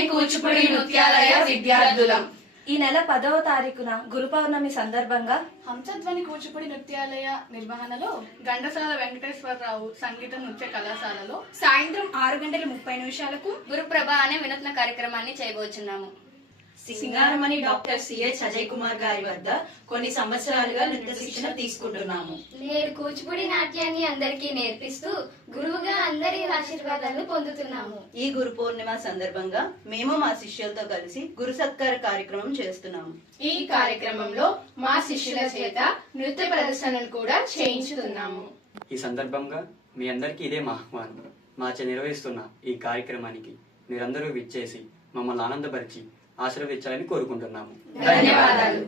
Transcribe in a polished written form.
హంసధ్వని కూచిపూడి నృత్యాలయ విద్యార్థులం. ఈ నెల 10వ తారీఖున గురు పౌర్ణమి సందర్భంగా హంసధ్వని కూచిపూడి నృత్యాలయ నిర్వహణలో ఘంటసాల వెంకటేశ్వరరావు సంగీత నృత్య కళాశాలలో సాయంత్రం 6:30 గురుప్రభ అనే వినూత్న కార్యక్రమాన్ని చేయబోతున్నాము. సింగారమణి డాక్టర్ సిహెచ్ అజయ్ కుమార్ గారి వద్ద కొన్ని సంవత్సరాలుగా నృత్య శిక్షణ తీసుకుంటున్నాము. నేడు కూచిపూడి నాట్యాన్ని అందరికీ నేర్పిస్తూ గురువుగా అందరి ఆశీర్వాదాలు పొందుతున్నాము. ఈ గురు పూర్ణిమ సందర్భంగా మేము మా శిష్యులతో కలిసి గురు సత్కార కార్యక్రమం చేస్తున్నాము. ఈ కార్యక్రమంలో మా శిష్యుల చేత నృత్య ప్రదర్శనలు కూడా చేయించుతున్నాము. ఈ సందర్భంగా మీ అందరికీ ఇదే మా ఆహ్వానం. మాచే నిర్వహిస్తున్న ఈ కార్యక్రమానికి మీరందరూ విచ్చేసి మమ్మల్ని ఆనందపరిచి ఆశీర్వదించాలని కోరుకుంటున్నాము. ధన్యవాదాలు.